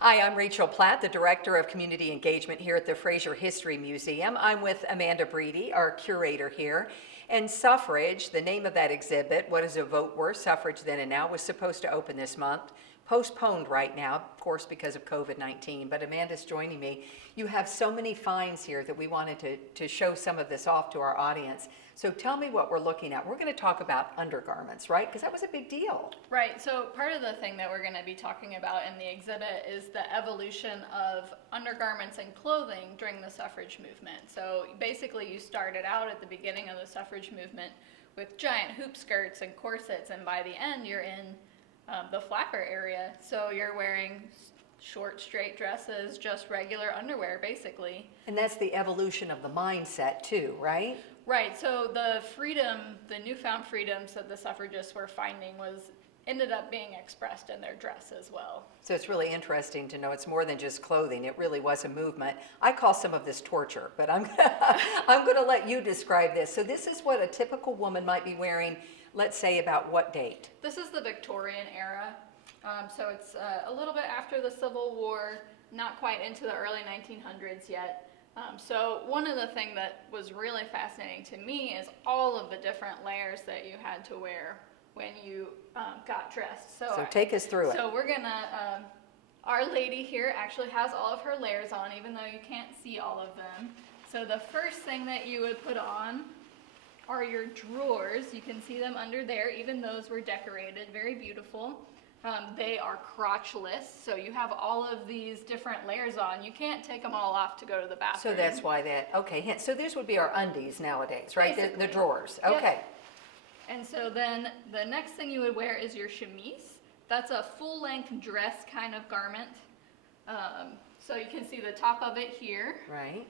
Hi, I'm Rachel Platt, the Director of Community Engagement here at the Fraser History Museum. I'm with Amanda Briede, our curator here. And Suffrage, the name of that exhibit, What is a Vote Worth? Suffrage Then and Now, was supposed to open this month. Postponed right now, of course, because of COVID-19, but Amanda's joining me. You have so many finds here that we wanted to show some of this off to our audience. So tell me what we're looking at. We're going to talk about undergarments, right? Because that was a big deal. Right, so part of the thing that we're going to be talking about in the exhibit is the evolution of undergarments and clothing during the suffrage movement. So basically you started out at the beginning of the suffrage movement with giant hoop skirts and corsets, and by the end you're in the flapper area. So you're wearing short, straight dresses, just regular underwear, basically. And that's the evolution of the mindset too, right? Right, so the newfound freedoms that the suffragists were finding ended up being expressed in their dress as well. So it's really interesting to know it's more than just clothing. It really was a movement. I call some of this torture, but I'm going to let you describe this. So this is what a typical woman might be wearing, let's say about what date? This is the Victorian era. So it's a little bit after the Civil War, not quite into the early 1900s yet. So one of the things that was really fascinating to me is all of the different layers that you had to wear when you got dressed. So take us through it. So we're gonna, our lady here actually has all of her layers on, even though you can't see all of them. So the first thing that you would put on are your drawers. You can see them under there. Even those were decorated, very beautiful. They are crotchless, so you have all of these different layers on. You can't take them all off to go to the bathroom. So that's why okay, so this would be our undies nowadays, right? The drawers, Yep. okay. And so then the next thing you would wear is your chemise. That's a full-length dress kind of garment. So you can see the top of it here. Right,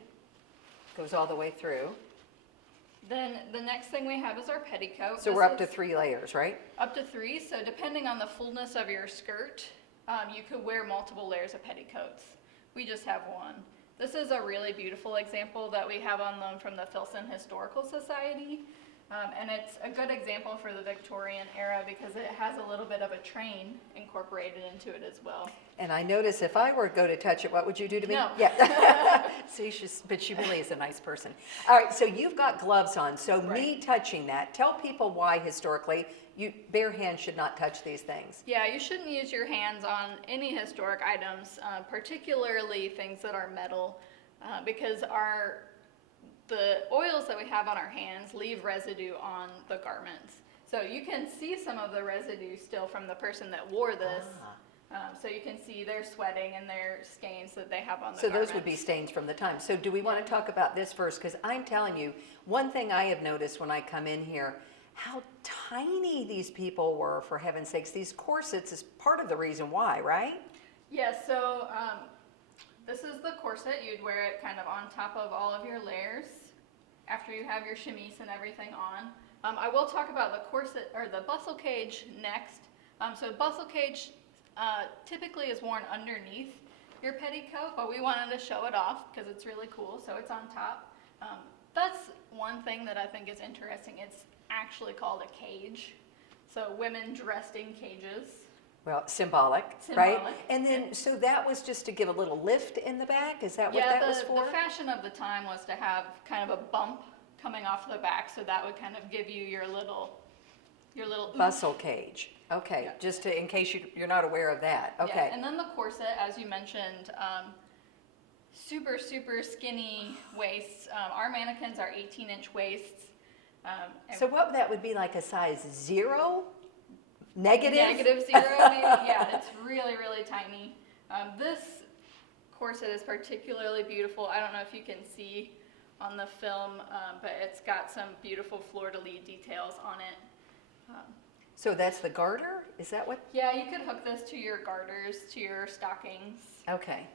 goes all the way through. Then the next thing we have is our petticoat. So we're up to 3 layers, right? Up to 3, so depending on the fullness of your skirt, you could wear multiple layers of petticoats. We just have one. This is a really beautiful example that we have on loan from the Filson Historical Society. And it's a good example for the Victorian era because it has a little bit of a train incorporated into it as well. And I notice if I were to go to touch it, what would you do to me? No. Yeah. See, but she really is a nice person. All right, so you've got gloves on. So me touching that, tell people why historically bare hands should not touch these things. Yeah, you shouldn't use your hands on any historic items, particularly things that are metal, because the oils that we have on our hands leave residue on the garments. So you can see some of the residue still from the person that wore this. So you can see their sweating and their stains that they have on the garments. So those would be stains from the time. So do we want to talk about this first? Because I'm telling you, one thing I have noticed when I come in here, how tiny these people were, for heaven's sakes. These corsets is part of the reason why, right? Yes, so this is the corset. You'd wear it kind of on top of all of your layers after you have your chemise and everything on. I will talk about the corset or the bustle cage next. So bustle cage typically is worn underneath your petticoat, but we wanted to show it off because it's really cool, so it's on top. That's one thing that I think is interesting. It's actually called a cage. So women dressed in cages. Well, symbolic, right? And then, so that was just to give a little lift in the back? Is that what that was for? The fashion of the time was to have kind of a bump coming off the back, so that would kind of give you your little Bustle cage. Okay, yeah. Just in case you're not aware of that. Okay. Yeah. And then the corset, as you mentioned, super, super skinny waists. Our mannequins are 18-inch waists. So what that would be like a size 0? Negative 0 maybe. Yeah, it's really, really tiny. This corset is particularly beautiful. I don't know if you can see on the film, but it's got some beautiful fleur-de-lis details on it. So that's the garter? Is that what? Yeah, you could hook this to your garters, to your stockings. Okay.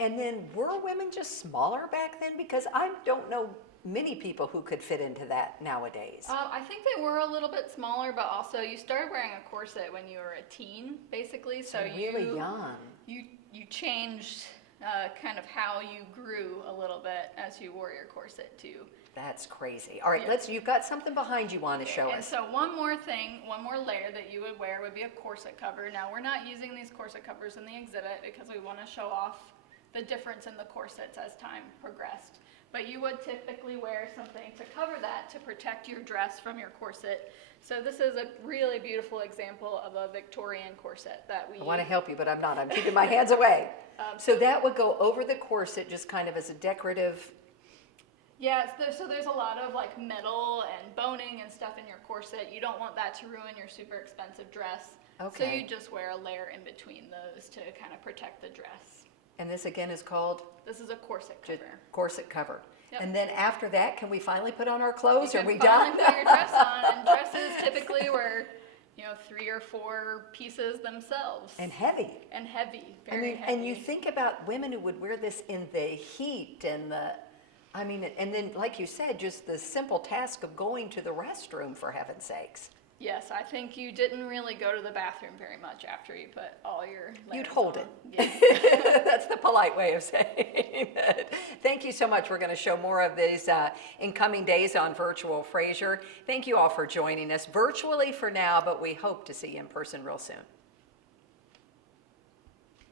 And then were women just smaller back then? Because I don't know many people who could fit into that nowadays. I think they were a little bit smaller, but also you started wearing a corset when you were a teen, basically. So really young. You changed kind of how you grew a little bit as you wore your corset too. That's crazy. All right, Yeah. you've got something behind you want to show And us. so one more thing, one more layer that you would wear would be a corset cover. Now we're not using these corset covers in the exhibit because we want to show off the difference in the corsets as time progressed. But you would typically wear something to cover that to protect your dress from your corset. So this is a really beautiful example of a Victorian corset that we I want to help you, but I'm not. I'm keeping my hands away. So that would go over the corset just kind of as a decorative. Yeah, so there's a lot of like metal and boning and stuff in your corset. You don't want that to ruin your super expensive dress. Okay. So you just wear a layer in between those to kind of protect the dress. And this again is called? This is a corset cover. Corset cover. Yep. And then after that, can we finally put on our clothes? You Are can we finally done? put your dress on, and dresses typically were, 3 or 4 pieces themselves. And heavy. And heavy, I very mean, heavy. and you think about women who would wear this in the heat and and then like you said, just the simple task of going to the restroom, for heaven's sakes. Yes, I think you didn't really go to the bathroom very much after you put all your layers You'd hold on. it. Yes. That's the polite way of saying it. Thank you so much. We're going to show more of these in coming days on Virtual Frasier. Thank you all for joining us virtually for now, but we hope to see you in person real soon.